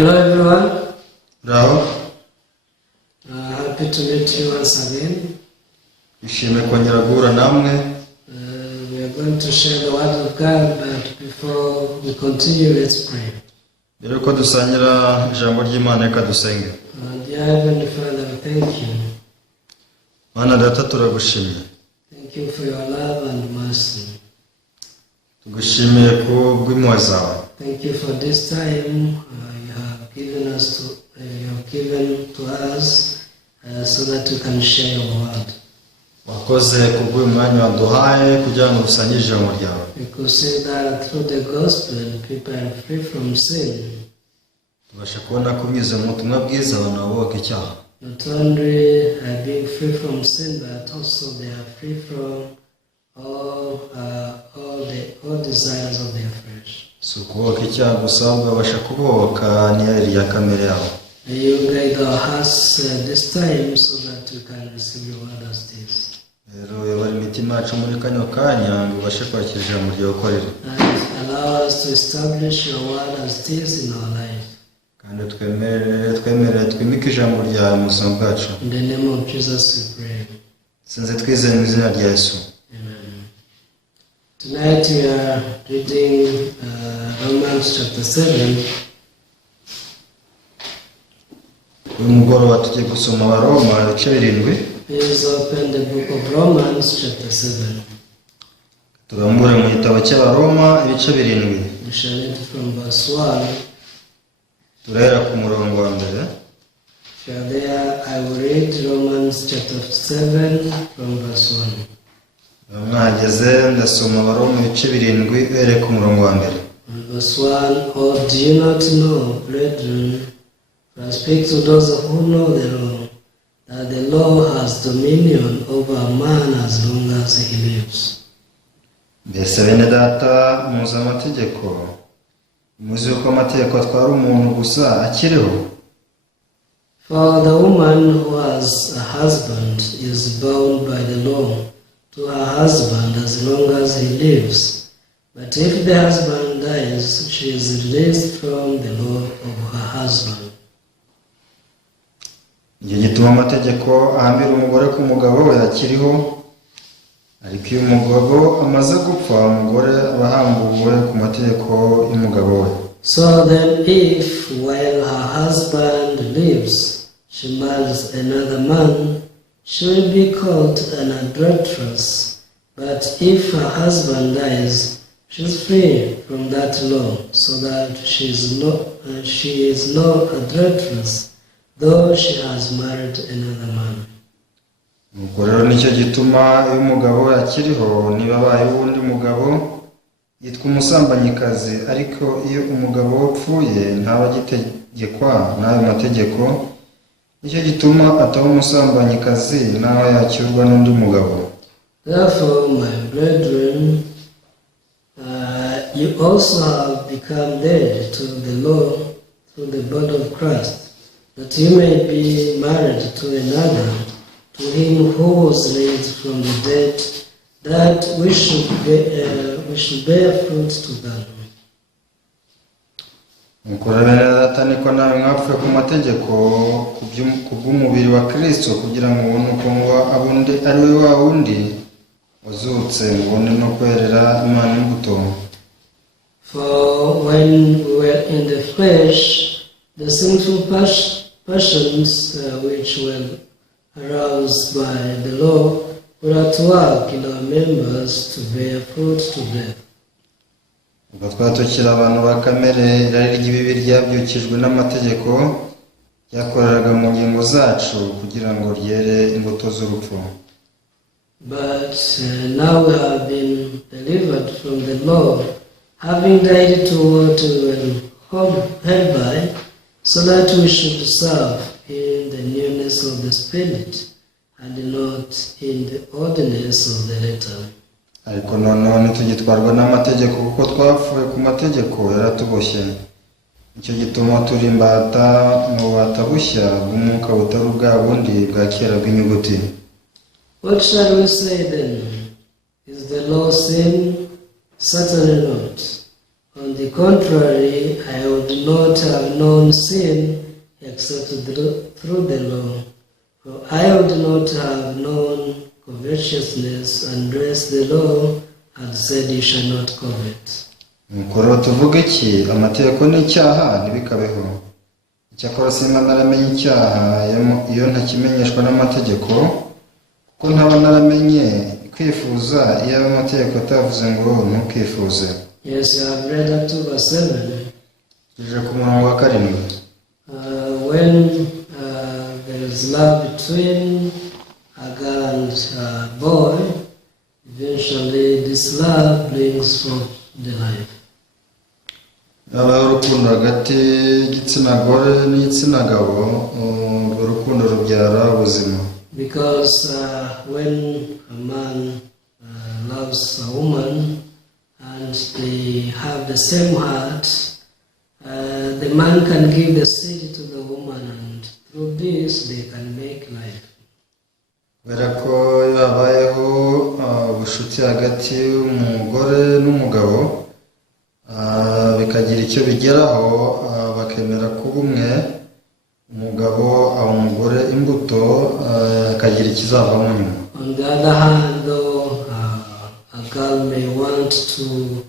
Hello everyone. Bravo. Happy to meet you once again. Ishimwe kongera guhura namwe. We are going to share the word of God, but before we continue, let's pray. Mbere yuko dusangira ijambo ry'Imana reka dusenge. Dear Heavenly Father, we thank you. Mana data turagushimiye. Thank you for your love and mercy. Tugushimiye ku bw'impuhwe zawe. Thank you for this time you have given to us so that we can share your word. Wakoze ku bw'umwanya waduhaye kugira ngo dusangire ijambo ryawe. We could say that through the gospel people are free from sin. Tubasha kubona ko binyuze mu butumwa bwiza abantu babohoka icyaha. Not only being free from sin, but also they are free from all desires of their flesh. Si ukubohoka icyaha gusa ahubwo babasha kubohoka n'irari ya kamere yabo. May you guide our hearts this time so that we can receive your word as this. Rero yabari imitima yacu muri kano kanya ngo ubashe kwakira ijambo ryawe ukorera. And allow us to establish your word as this in our life. Kandi twimike ijambo ryawe mu buzima bwacu. In the name of Jesus we pray. Sinze twizeye mu izina rya Yesu. Amen. Tonight we are reading Romans chapter 7. Uyu mugoroba tugiye gusoma Abaroma ibice 7. Please open the book of Romans chapter 7. Turambure mu gitabo cy'Abaroma ibice 7. We shall read from verse 1. Turahera ku murongo wa mbere. If you are there, I will read Romans chapter 7 from verse 1. Mwageze ndasoma Abaroma ibice 7 uhereye ku murongo wa mbere. Verse 1. Or do you not know, brethren, for I speak to those who know the law, that the law has dominion over a man as long as he lives. Mbese bene data muzi amategeko, muzi ko amategeko atwara umuntu gusa akiriho. For the woman who has a husband is bound by the law to her husband as long as he lives. But if the husband dies, she is released from the law of her husband. Icyo gituma amategeko ahambira umugore ku mugabo we akiriho, ariko iyo umugabo amaze gupfa umugore aba ahambuwe ku mategeko y'umugabo we. So then if, while her husband lives, she marries another man, she will be called an adulteress. But if her husband dies, she is free from that law, so that she is no adulteress, though she has married another man. Nuko rero nicyo gituma iyo umugabo we akiriho niba abaye uwundi mugabo yitwa umusambanyikazi, ariko iyo umugabo we apfuye ntaba agitegekwa n'ayo mategeko. Nicyo gituma ataba umusambanyikazi naho yakirwa n'undi mugabo. Therefore, my brethren, you also have become dead to the law through the blood of Christ, that you may be married to another, to him who was raised from the dead, that we should bear fruit to God. Nuko rero data niko nawe mwapfuye ku mategeko ku bw'umubiri wa Kristo, kugira ngo ubone uko ngo abundi ari we wa wundi wazutse mubone no kwerera Imana imbuto. For when we were in the flesh, the sinful passions which were aroused by the law were at work in our members to bear fruit to death. Ubwo twatukira abantu ba kamere, irari ry'ibibi ryabyukijwe n'amategeko ryakoreraga mu ngingo zacu kugira ngo ryere imbuto z'urupfu. But now we have been delivered from the law, having died to what we were held by, so that we should serve in the newness of the Spirit, and not in the ordinance of the letter. Ariko noneho ntitugitwarwa n'amategeko kuko twapfuye ku mategeko yaratuboshye. Icyo gituma turi imbata mu bubata bushya bw'umwuka butari ubwa bundi bwa kera bw'inyuguti. What shall we say then? Is the law sin? Certainly not. On On the contrary, I would not have known sin except through the law. For I would not have known covetousness unless the law had said you shall not covet. nuko rero tuvuga iki? Amategeko ni icyaha ntibikabeho. Icyakora simba naramenye icyaha iyo ntakimenyeshwa n'amategeko, kuko ntaba naramenye kwifuza iyo amategeko atavuze ngo ntukifuze. Yes, you have read up to verse 7. Tuje ku murongo wa 7. When there is love between a girl and a boy, eventually this love brings forth the life. Habaho urukundo hagati y'igitsina gore n'igitsina gabo, urwo rukundo rubyara ubuzima. Because when a man loves a woman and they have the same heart, the man can give the seed to the woman, and through this they can make life. Kubera ko iyo habayeho ubucuti hagati y'umugore n'umugabo, bikagira icyo bigeraho, bakemera kuba umwe, umugabo aba umugore imbuto, akagira ikizavamo nyuma. On the other hand, though, a girl may want to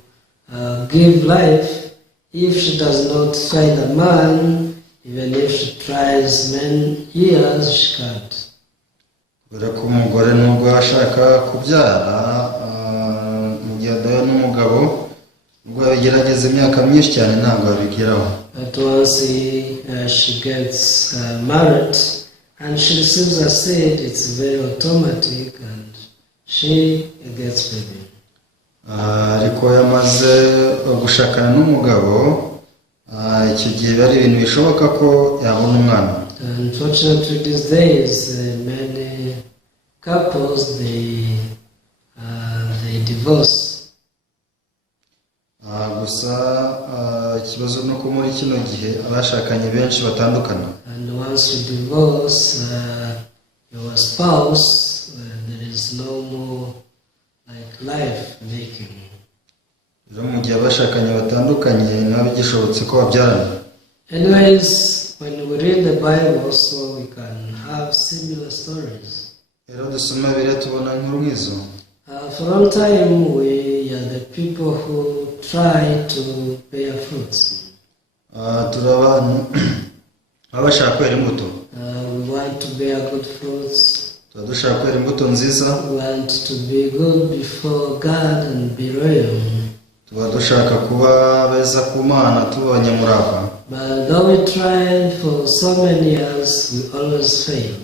give life, if she does not find a man, even if she tries many years, she can't. Kubera ko umugore nubwo ashaka kubyara, mu gihe adahuye n'umugabo, nubwo yagerageza imyaka myinshi cyane ntabwo abigeraho. But once she gets married and she receives a seed, it's very automatic and she gets pregnant. Ariko yamaze gushakana n'umugabo, icyo gihe biba ari ibintu bishoboka ko yabona umwana. Unfortunately, these days, many couples they divorce. Gusa ikibazo nuko muri kino gihe abashakanye benshi batandukana. And once you divorce your spouse, there is no more like life making. Rero mu gihe abashakanye batandukanye ntabwo bigishobotse ko babyarana. Anyways, when we read the Bible, so we can have similar stories. Rero dusoma Bibiliya tubona inkuru nk'izo. For a long time, we are the people who try to bear fruits. Turi abantu abashaka kwera imbuto. We want to bear good fruits. Tuba dushaka kwera imbuto nziza. We want to be good before God and be royal. Tuba dushaka kuba beza ku Mana, tuba abanyamurava. But though we tried for so many years, we always fail.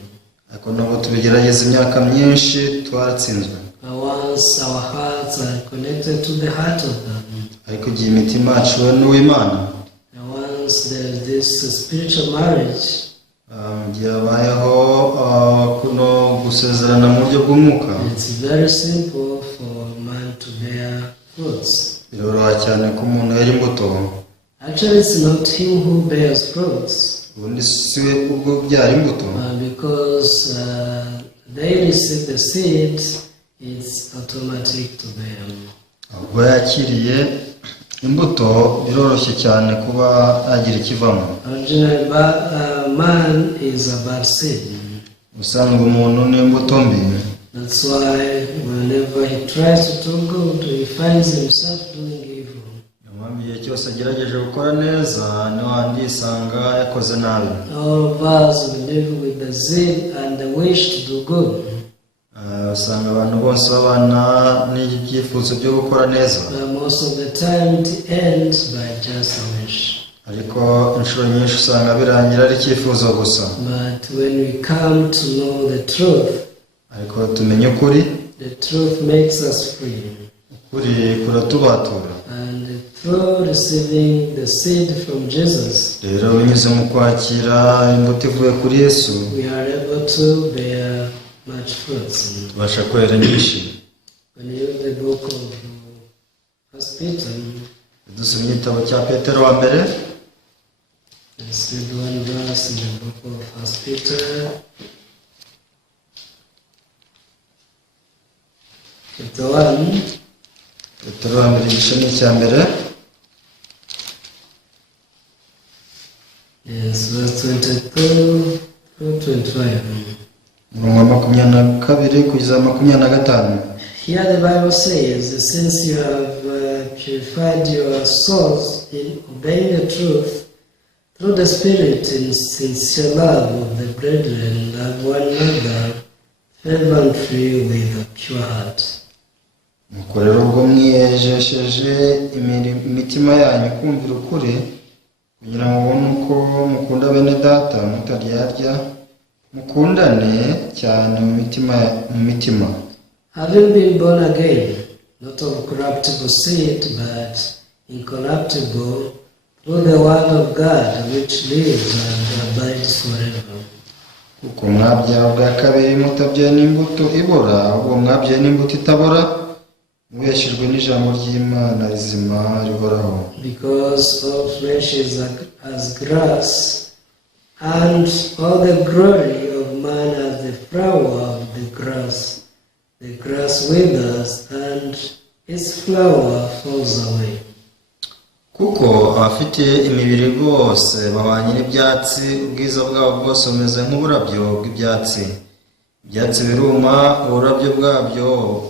Ariko nubwo tubigerageza imyaka myinshi twaratsinzwe. Once our hearts are connected to the heart of God, ariko igihe imitima yacu n'uw'Imana, and once there is this spiritual marriage, mu gihe habayeho kuno gusezerana mu buryo bw'umwuka, it's very simple for man to bear fruits. biroroha cyane ko umuntu yera imbuto. Actually, it's not him who bears fruits, ubundi si we ubwo byara imbuto, because they receive the seed. It's automatic to them. ubwo yakiriye imbuto biroroshye cyane kuba yagira ikivamo. Originally, man is a bad seed. Usanzwe umuntu ni imbuto mbi. That's why whenever he tries to do good, he finds himself doing evil. Igihe cyose agerageje gukora neza niho handi yisanga yakoze nabi. All of us live with the zeal and the wish to do good. Usanga abantu bose babana n'ibyifuzo byo gukora neza. Most of the time it ends by just a wish. Ariko inshuro nyinshi usanga birangira ari icyifuzo gusa. But when we come to know the truth, ariko tumenye ukuri, the truth makes us free. Ukuri kuratubatura. And through receiving the seed from Jesus, rero binyuze mu kwakira imbuto ivuye kuri Yesu, we are able to bear much fruits. tubasha kwera nyinshi. When you read the book of 1 Peter, dusomye igitabo cya Petero wa mbere, let's read one verse in the book of 1 Peter. Chapter 1. Petero wa mbere igice cya mbere. Yes, verse 22 through 25. umurongo wa 22 kugeza 25. Here the Bible says, since you have purified your souls in obeying the truth through the Spirit in sincere love of the brethren, love one another fervently with a pure heart. Nuko rero ubwo mwiyejesheje imitima yanyu kumvira ukuri, kugira ngo mubone uko mukunda bene data mutaryarya, mukundane cyane mu mitima. Having been born again, not of corruptible seed, but incorruptible, through the word of God, which lives and abides forever. Kuko mwabyawe bwa kabiri mutabyaye n'imbuto ibora, ubwo mwabyaye n'imbuto itabora, mubeshejwe n'ijambo ry'Imana rizima rihoraho. Because all flesh is as grass, and all the glory of man as the flower of the grass. The grass withers, and its flower falls away. Kuko abafite imibiri bose bahwanye n'ibyatsi, ubwiza bwabo bwose bumeze nk'uburabyo bw'ibyatsi. Ibyatsi biruma, uburabyo bwabyo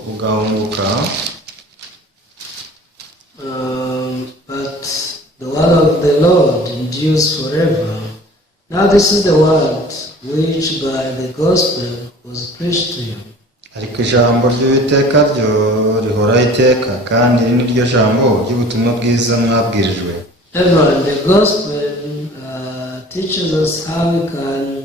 bugahunguka. But the word of the Lord endures forever. Now this is the word which by the gospel was preached to you. Ariko ijambo ry'Uwiteka ryo rihoraho iteka, kandi iri ni ryo jambo ry'ubutumwa bwiza mwabwirijwe. Ever the gospel teaches us how we can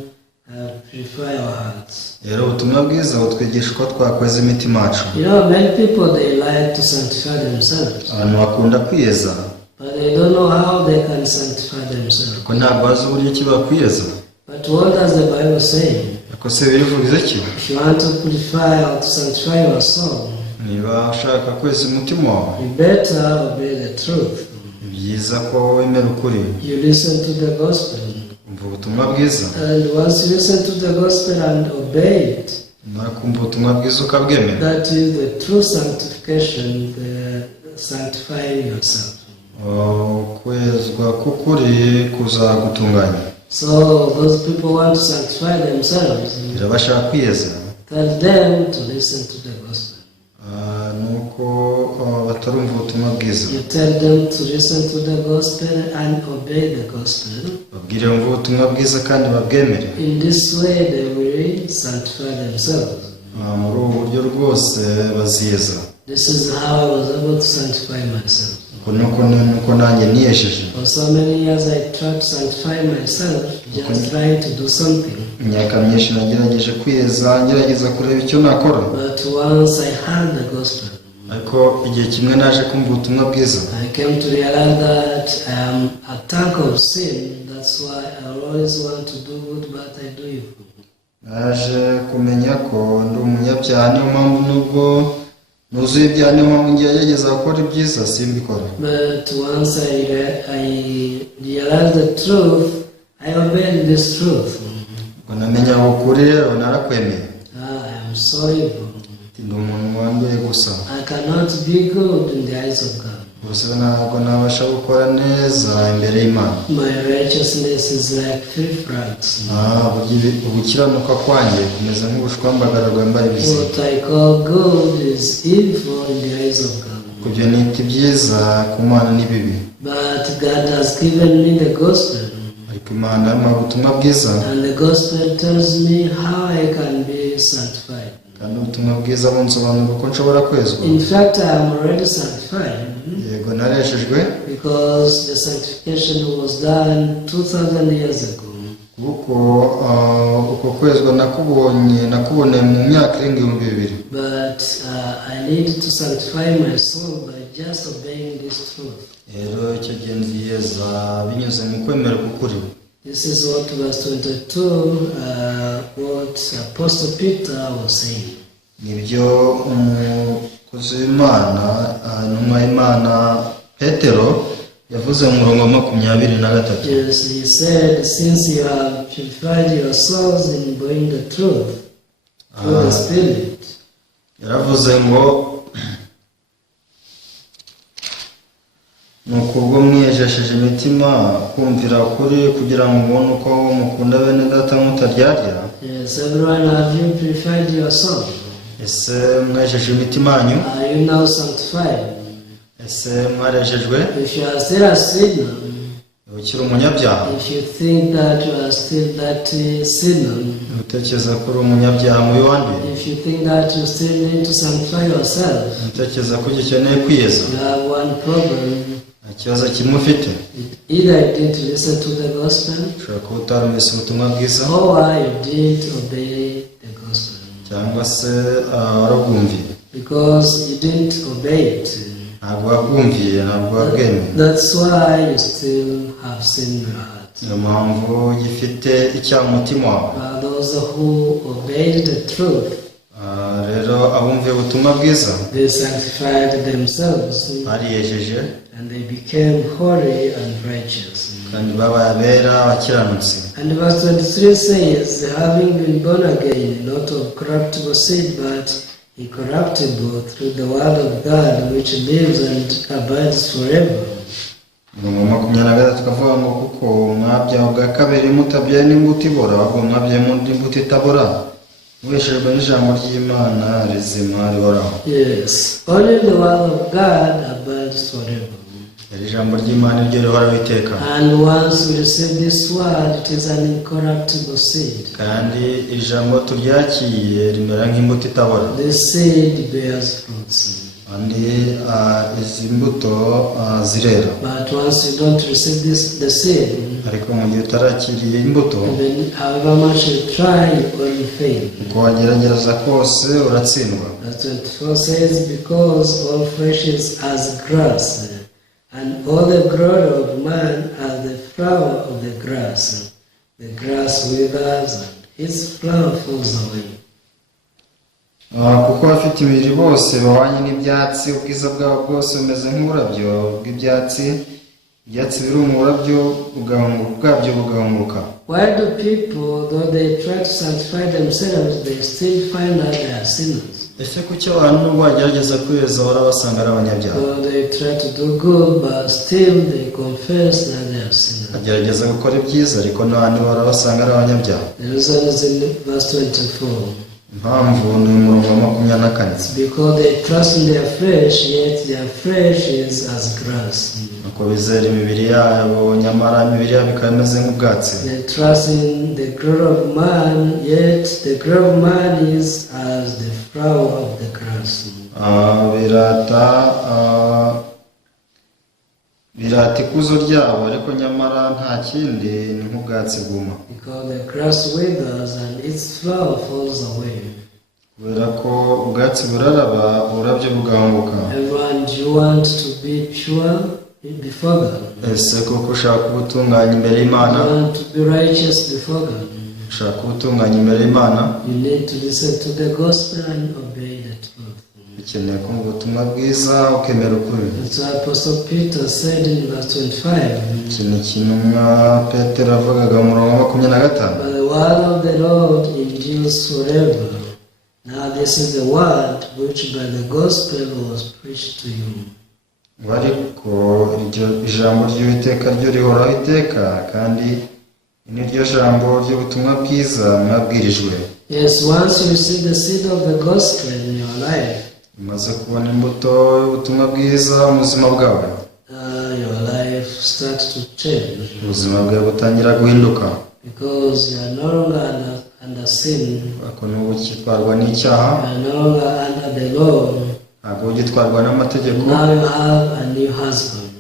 purify our hearts. Rero ubutumwa bwiza butwigisha uko twakweza imitima yacu. You know, many people, they like to sanctify themselves, Abantu bakunda kwiyeza, but they don't know how they can sanctify themselves. ko ntabwo bazi uburyo ki bakwiyeza. But what does the Bible say? Ariko se birivuze ki? If you want to purify or to sanctify your soul, Niba ushaka kweza umutima wawe, you better obey the truth. ni byiza ko wemera ukuri. You listen to the gospel, Umva ubutumwa bwiza, and once you listen to the gospel and obey it, umara kumva ubutumwa bwiza ukabwemera. that is the true sanctification, the sanctifying yourself. Kwezwa k'ukuri kuzagutunganya. So those people want to sanctify themselves. Bashaka kwiyeza, Tell them to listen to the gospel. nuko batarumva ubutumwa bwiza. You tell them to listen to the gospel and obey the gospel. Babwire bumva ubutumwa bwiza kandi babwemere. In this way they will sanctify themselves. Muri ubu buryo rwose baziyeza. This is how I was able to sanctify myself. Nuko nanjye niyejeje. For so many years I tried to sanctify myself, just trying to do something. Imyaka myinshi nagerageje kwiyeza, ngerageza kureba icyo nakora. But once I heard the gospel, ariko igihe kimwe naje kumva ubutumwa bwiza, I came to realize that I am a tank of sin. That's why I always want to do good, but I do evil. naje kumenya ko ndi umunyabyaha, niyo mpamvu nubwo nuzuye ibyaha, niyo mpamvu ngerageza gukora ibyiza simbikora. But once I realized the truth, I obeyed this truth. Ngo namenya ukuri rero narakwemeye. I am so evil. Ndi umuntu wanduye gusa. I cannot be good in the eyes of God. Gusa ntabwo nabasha gukora neza imbere y'Imana. My righteousness is like filthy rags. Ubukiranuka kwanjye kumeze nk'ubushwambagara bwambaye ibisiga. What I call good is evil in the eyes of God. Kubyo nita ibyiza ku Mana ni bibi. But God has given me the gospel. Ariko Imana yampaye ubutumwa bwiza, And the gospel tells me how I can be sanctified. kandi ubutumwa bwiza bunsobanurira uko nshobora kwezwa. In fact, I am already sanctified. Yego nareshejwe, Because the sanctification was done 2,000 years ago. kuko uko kwezwa nakuboneye mu myaka irenga 2000. But I need to sanctify my soul by just obeying this truth. Rero icyo gihe nziyeza binyuze mu kwemera ukuri. This is what verse 22, what Apostle Peter was saying. Nibyo umukozi w'Imana, intumwa y'Imana Petero yavuze mu murongo wa 23. Yes, he said, since you have purified your souls in obeying the truth through the Spirit. Yaravuze ngo nuko ubwo mwiyejesheje imitima kumvira kuri kugira ngo mubone uko mukunda bene data mutaryarya. Yes, everyone, have you purified your soul? Ese mwejeje imitima yanyu? Are you now sanctified? Ese mwarejejwe? If you are still a sinner, ukiri umunyabyaha, if you think that you are still that sinner, utekereza ko uri umunyabyaha mubi wanduye, if you think that you still need to sanctify yourself, utekereza ko ugikeneye kwiyeza, you have one problem. ikibazo kimwe ufite. Either you didn't listen to the gospel, ushobora kuba utarumvise ubutumwa bwiza, or you didn't obey the gospel. cyangwa se warabwumviye, Because you didn't obey it. ntabwo wabwumviye, ntabwo wabwemeye. That's why you still have sin in your heart. niyo mpamvu gifite icyaha mu mutima wawe. Those who obeyed the truth, rero abumviye ubutumwa bwiza they sanctified themselves, bariyejeje and they became holy and righteous. kandi babaye abera abakiranutsi. And verse 23 says, having been born again, not of corruptible seed, but incorruptible, through the word of God, which lives and abides forever. mu 23 tukavuga ngo kuko mwabyawe ubwa kabiri mutabyaye n'imbuto ibora, ahubwo mwabyaye n'imbuto itabora, mubeshejwe n'ijambo ry'Imana rizima rihoraho. Yes, only the word of God abides forever. iri jambo ry'Imana ryo rihoraho iteka. And once we receive this word, it is an incorruptible seed. kandi iri jambo turyakiye rimera nk'imbuto itabora. This seed bears fruits. kandi izi mbuto zirera. But once you don't receive the seed, ariko mu gihe utarakiriye imbuto, even however much you try, you only fail. uko wagerageza kose uratsindwa. Verse 24 says, because all flesh is as grass, and all the glory of man as the flower of the grass. The grass withers, and its flower falls away. kuko abafite imibiri bose bahwanye n'ibyatsi, ubwiza bwabo bwose bumeze nk'uburabyo bw'ibyatsi, ibyatsi biruma uburabyo bwabyo bugahunguka. Why do people, though they try to sanctify themselves, they still find that they are sinners? ese kuki abantu nubwo bagerageza kweza bahora basanga ari abanyabyaha? Though they try to do good, but still they confess that they are sinners. bagerageza gukora ibyiza ariko n'abandi bahora basanga ari abanyabyaha. The reason is in verse 24. impamvu ni umurongo wa 24. It's because they trust in their flesh, yet their flesh is as grass. nuko bizera imibiri yabo, nyamara imibiri yabo ikaba imeze nk'ubwatsi. They trust in the glory of man, yet the glory of man is as the flower of the grass. birata ikuzo ryabo, ariko nyamara nta kindi ni nk'ubwatsi bwuma. Because the grass withers and its flower falls away. kubera ko ubwatsi buraraba, uburabyo bugahunguka. Everyone, do you want to be pure before God? ese koko ushaka kubutunganya imbere y'Imana? You want to be righteous before God? ushaka kubutunganya imbere y'Imana? You need to listen to the gospel and obey the truth. ukeneye kumva ubutumwa bwiza ukemera ukuri. That's why Apostle Peter said in verse 25, iki ni kintumwa Petero avugaga mu murongo wa 25. but the word of the Lord endures forever. Now this is the word which by the gospel was preached to you. ariko iryo ijambo ry'Uwiteka ryo rihoraho iteka, kandi ni ryo jambo ry'ubutumwa bwiza mwabwirijwe. Yes, once you receive the seed of the gospel in your life, umaze kubona imbuto y'ubutumwa bwiza mu buzima bwawe, your life starts to change. ubuzima bwawe butangira guhinduka. Because you are no longer under sin. ariko n'ubu ukitwarwa n'icyaha, You are no longer under the law. ntabwo ugitwarwa n'amategeko. Now you have a new husband.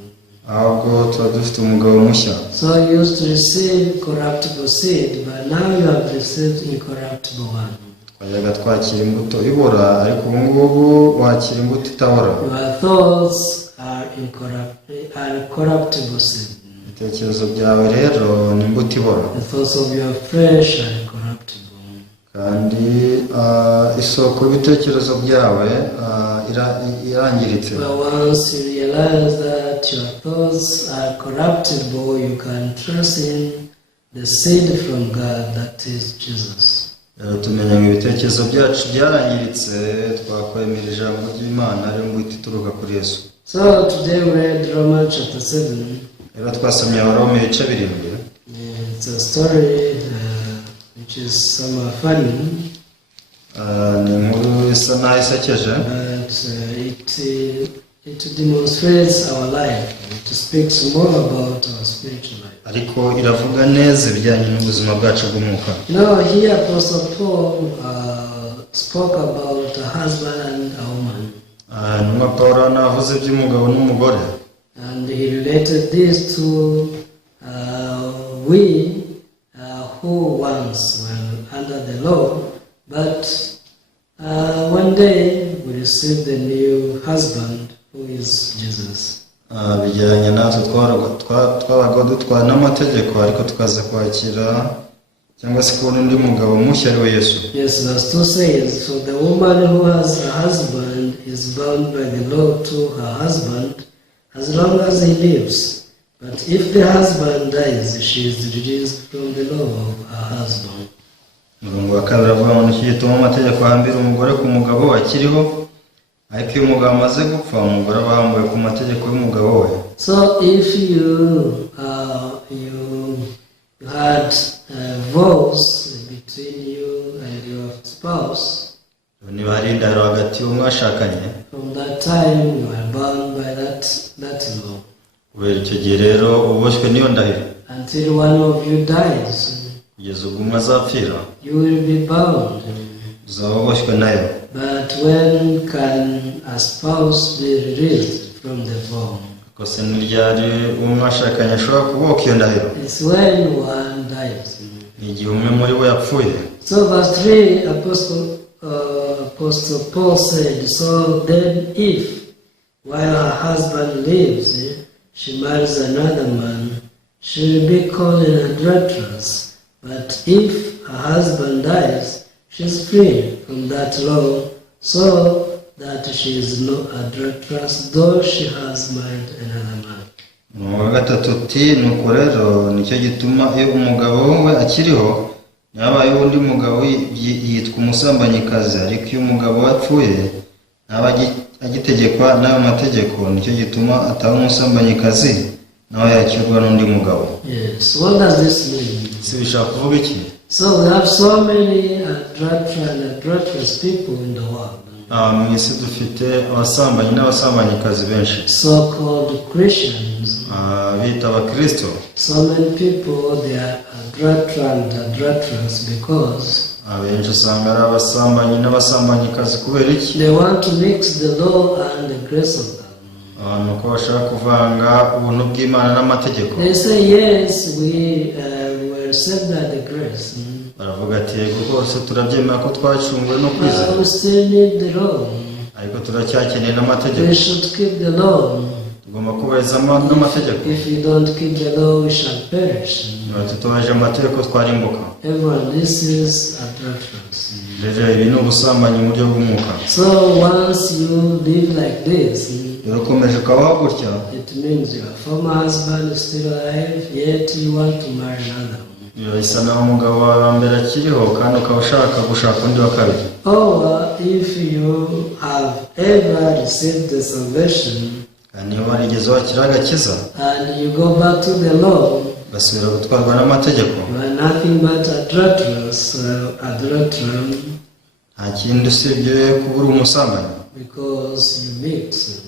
ahubwo tuba dufite umugabo mushya. So you used to receive corruptible seed, but now you have received incorruptible one. twajyaga twakira imbuto ibora, ariko ubu ngubu wakira imbuto itabora. Your thoughts are corruptible seed. ibitekerezo byawe rero ni imbuto ibora, The thoughts of your flesh are corruptible. kandi isoko y'ibitekerezo byawe irangiritse. But once you realize that your thoughts are corruptible, you can trust in the seed from God, that is Jesus. rero tumenya ngo ibitekerezo byacu byarangiritse, twakwemera ijambo ry'Imana rero ngo ituruka kuri Yesu. So today we read Romans chapter 7. rero twasomye abaroma ibice 7. It's a story which is somewhat funny, ni inkuru isa naho isekeje, but it demonstrates our life. It speaks more about our spiritual life. ariko iravuga neza ibijyanye n'ubuzima bwacu bw'umwuka. Here Apostle Paul spoke about a husband and a woman. Numa Pawulo navuze iby'umugabo n'umugore, And he related this to we who once were under the law, but one day we received the new husband who is Jesus. bijyanye natwe twabaga dutwara n'amategeko ariko tukaza kwakira cyangwa se kubona undi mugabo mushya ari we Yesu. Yes, verse 2 says, "For the woman who has a husband is bound by the law to her husband as long as he lives. But if the husband dies, she is released from the law of her husband." Umurongo wa kabiri avuga ngo iki gituma amategeko ahambira umugore ku mugabo akiriho, ariko iyo umugabo amaze gupfa umugore aba ahambuwe ku mategeko y'umugabo we. So if you had vows between you and your spouse, niba hari indahiro hagati y'uwo mwashakanye, from that time you are bound by that law. kubera icyo gihe rero uboshywe n'iyo ndahiro Until one of you dies, kugeza ubwo umwe azapfira, you will be bound. uzaba uboshywe nayo. But when can a spouse be released from the vow? Kose ni ryari uwo mwashakanye ashobora kuboka iyo ndahiro? It's when one dies. Ni igihe umwe muri bo yapfuye. So verse 3, Apostle Paul said, "So then if, while her husband lives, she marries another man, she will be called an adulteress. But if her husband dies, she is free from that law, so that she is no adulteress, though she has married another man." Mu wa gatatu uti nuko rero nicyo gituma iyo umugabo we akiriho yabaye undi mugabo yitwa umusambanyikazi, ariko iyo umugabo apfuye ntaba agitegekwa n'ayo mategeko, nicyo gituma ataba umusambanyikazi nawe yakirwa n'undi mugabo. Yes, what does this mean? Si bishaka kuvuga iki? So we have so many adulterous people in the world. Mu isi dufite abasambanyi n'abasambanyikazi benshi, So-called Christians. bita abakristo. So many people, they are adulterous because abenshi usanga ari abasambanyi n'abasambanyikazi. Kubera iki? they want to mix the law and the grace of God. Nuko bashaka kuvanga ubuntu bw'Imana n'amategeko. They say, yes, we were saved by the grace. Baravuga ati yego rwose turabyemera ko twacunguwe no kwizera, We still need the law. ariko turacyakeneye n'amategeko. We should keep the law. Tugomba kubahiriza n'amategeko. If you don't keep the law, we shall perish. Niba tutubahirije amategeko twarimbuka. Everyone, this is adulterous. Rero ibi ni ubusambanyi mu buryo bw'umwuka. So once you live like this, rero ukomeje ukabaho gutya, it means your former husband is still alive, yet you want to marry another. bisa naho umugabo wawe wa mbere akiriho kandi ukaba ushaka gushaka undi wa kabiri. Or if you have ever received the salvation kandi niba warigeze wakira agakiza and you go back to the law, ugasubira gutwarwa n'amategeko, you are nothing but adulterous, nta kindi usibye kuba uri umusambanyi, because you mix.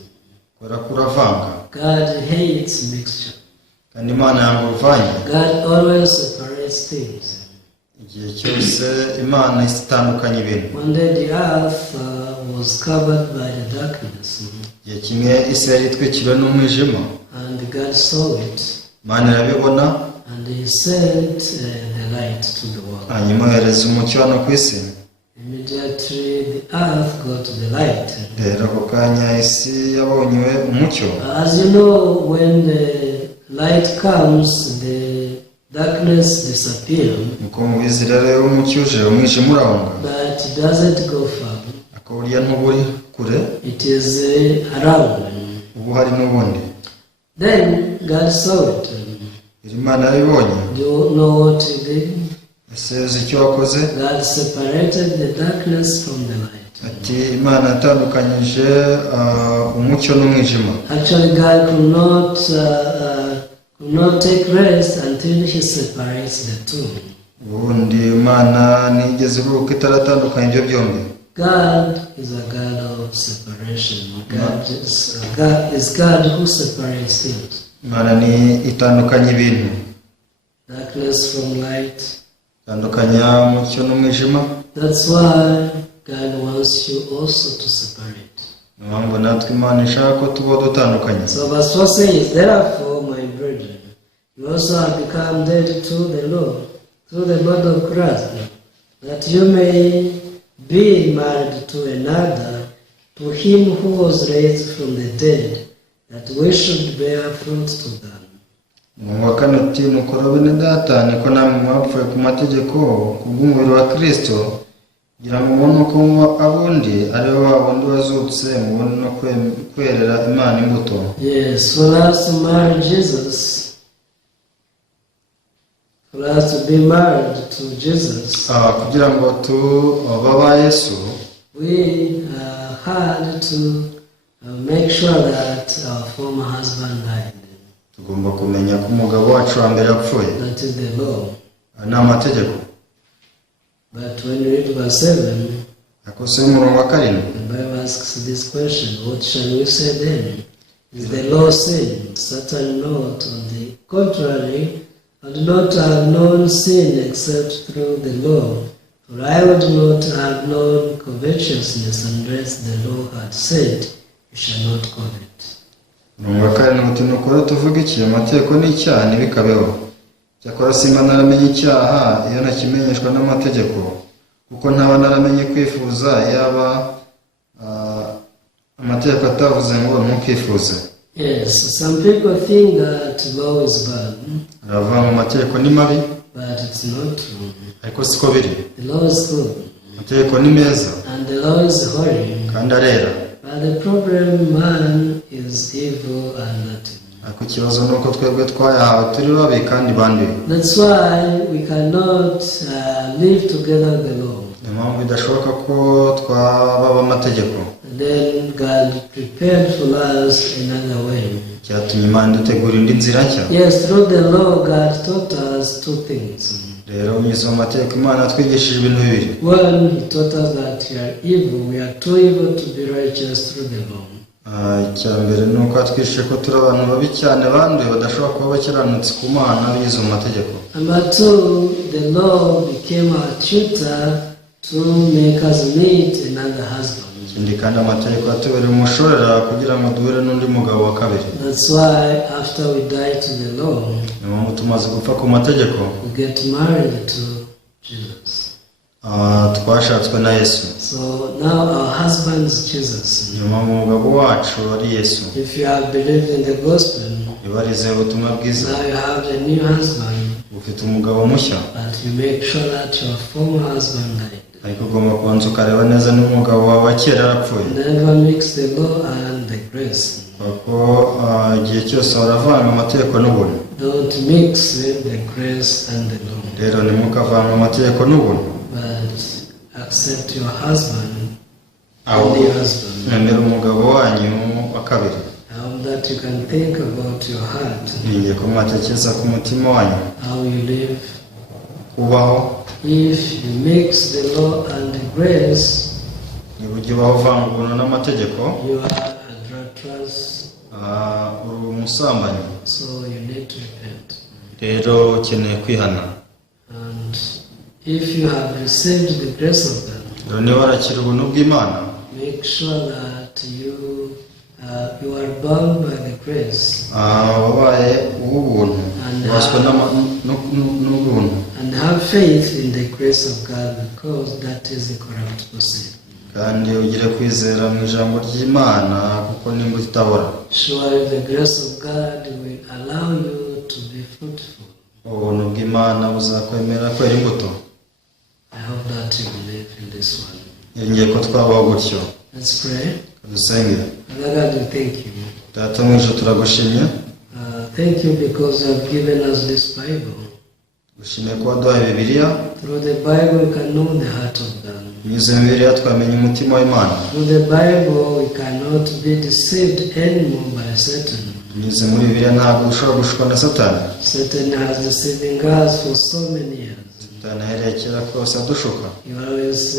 kubera ko uravanga. God hates mixture. kandi Imana yanga uruvange. God always separates things. Igihe cyose Imana itandukanya ibintu. One day the earth was covered by the darkness. Igihe kimwe isi yari itwikiriwe n'umwijima, And God saw it. Imana irabibona, And He sent the light to the world. hanyuma yohereza umucyo hano ku isi. Immediately the earth got the light. Rero ako kanya isi yabonye umucyo. As you know, when the light comes, the darkness disappears. Nuko mubizi rero umucyo uje umwijima urahunga. But it doesn't go far. Ako burya ntuburi kure, It is around. ubu hari n'ubundi. Then God saw it. Imana yabibonye. Do you know what He did? ese uzi icyo wakoze? God separated the darkness from the light. Ati Imana yatandukanyije umucyo n'umwijima. Actually, God could not take rest until He separates the two. Ubundi Imana ntigeze iruhuka itaratandukanya ibyo byombi. God is a God of separation. God is God who separates things. Imana ni itandukanya ibintu. Darkness from light. Tandukanya umucyo n'umwijima. That's why God wants you also to separate. Mpamvu natwe Imana ishaka ko tuba dutandukanye. So verse 4 says, therefore, my brethren, you also have become dead to the law, through the blood of Christ, that you may be married to another, to him who was raised from the dead, that we should bear fruit to God. Mu kane ati nuko bene data niko namwe mwapfuye ku mategeko kubw'umubiri wa Kristo, kugira ngo mubone ko abundi ari bo babundi bazutse mubone no kwerera Imana imbuto. Yes, for us to marry Jesus, for us to be married to Jesus, kugira ngo baba Yesu, we had to make sure that our former husband died. tugomba kumenya ko umugabo wacu wa mbere yapfuye. That is the law. Ni amategeko. But when you read verse 7, akose umurongo wa karindwi, the Bible asks this question, what shall we say then? Is the law sin? Certainly not. On the contrary, I do not have known sin except through the law. For I would not have known covetousness unless the law had said, you shall not covet. umurongo wa karindwi uti nuko tuvuga iki? Amategeko ni icyaha ntibikabeho. Cyakora simba naramenye icyaha iyo nakimenyeshwa n'amategeko, kuko ntaba naramenye kwifuza yaba amategeko atavuze ngo ntukifuze. Yes, some people think that law is bad. Aravuga ngo amategeko ni mabi, But it's not true. ariko siko biri. The law is good. Amategeko ni meza And the law is holy. kandi arera. But the problem, man is evil and nothing. Ariko ikibazo ni uko twebwe twayahawe turi babi kandi banduye. That's why we cannot live together with the law. Niyo mpamvu bidashoboka ko twababa amategeko. Then God prepared for us another way. Cyatumye Imana idutegura indi nzira nshya. Yes, through the law, God taught us two things. Rero unyuze mu mategeko Imana yatwigishije ibintu bibiri. One, He taught us that we are evil. We are too evil to be righteous through the law. Icya mbere ni uko yatwigishije ko turi abantu babi cyane banduye badashobora kuba bakiranutse ku Mana binyuze mu mategeko. Number two, the law became our tutor to make us meet another husband. Ikindi kandi amategeko yatubereye umushorera kugira ngo duhure n'undi mugabo wa kabiri. That's why after we die to the law, Niyo mpamvu tumaze gupfa ku mategeko, we get married to Jesus. twashatswe na Yesu. So now our husband is Jesus. Niyo mpamvu umugabo wacu ari Yesu. If you have believed in the gospel, Iyo warize ubutumwa bwiza, now you have a new husband, ufite umugabo mushya, but you make sure that your former husband died. ariko ugomba kubanza ukareba neza n'umugabo wawe wa kera yarapfuye. Never mix the law and the grace. Kuko igihe cyose baravanga amategeko n'ubuntu. Don't mix the grace and the law. Rero ntimukavanga amategeko n'ubuntu, But accept your husband, aho your husband. mwemera umugabo wanyu wa kabiri. I hope that you can think about your heart, Ngiye ko mwatekereza ku mutima wanyu how you live. kubaho. If you mix the law and the grace, Niba ujya ubaho uvanga ubuntu n'amategeko, you are adulteress. uri umusambanyi. So you need to repent. Rero ukeneye kwihana. And if you have received the grace of God, Rero niba warakira ubuntu bw'Imana, make sure that you are bound by the grace wabaye uw'ubuntu, ubaswe n'ubuntu, and have faith in the grace of God, because that is the corruptible seed. kandi ugire kwizera mu ijambo ry'Imana kuko ni imbuto itabora. Surely the grace of God will allow you to be fruitful. Ubuntu bw'Imana buzakwemera kwera imbuto. I hope that you believe in this one. Ngiye ko twabaho gutyo. Let's pray. Dusenge. Father God, we thank you. Data mu ijuru turagushimye. Thank you because you have given us this Bible. Gushimiye ko waduhaye Bibiliya. Through the Bible we can know the heart of God. Binyuze mu Bibiliya twamenya umutima w'Imana. Through the Bible we cannot be deceived anymore by Satan. Binyuze muri Bibiliya ntabwo ushobora gushukwa na Satani. Satan has deceiving us for so many years. Satani ahereye kera kose adushuka. He always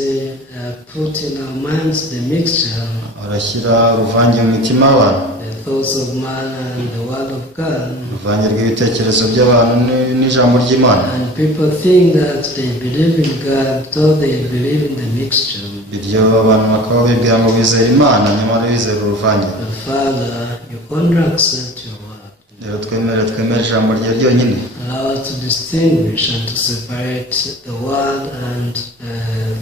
put in our minds the mixture. Arashyira uruvange mu mitima y'abantu. The thoughts of man and the word of God. Uruvange rw'ibitekerezo by'abantu n'ijambo ry'Imana. And people think that they believe in God, though they believe in the mixture. Bityo abantu bakaba bibwira ngo bizera Imana nyamara bizera uruvange. But Father, you only accept your word. Rero twemere ijambo rye ryonyine. Allow us to distinguish and to separate the word and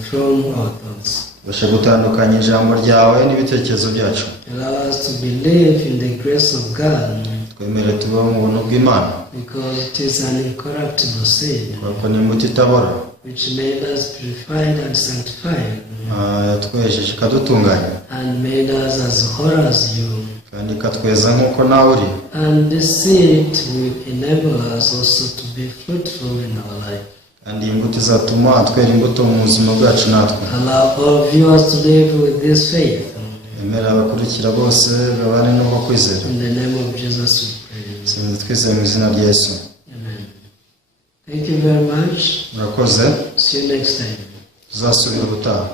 from our thoughts. Bashe gutandukanya ijambo ryawe n'ibitekerezo byacu. Allow us to believe in the grace of God. Twemere tubaho mu buntu bw'Imana. Because it is an incorruptible seed. Kuko ni imbuto itabora. Which made us purified and sanctified. Yatwejeje ikadutunganya. And made us as whole as you. Kandi ikatweza nk'uko nawe uri. And this seed will enable us also to be fruitful in our life. Kandi imbuto izatuma twera imbuto mu buzima bwacu natwe. Allow all viewers to live with this faith. Emera abakurikira bose babane n'uko kwizera. In the name of Jesus we pray. Sinzi twizeye mu izina rya Yesu. Amen. Thank you very much. Murakoze. See you next time. Tuzasubira ubutaha.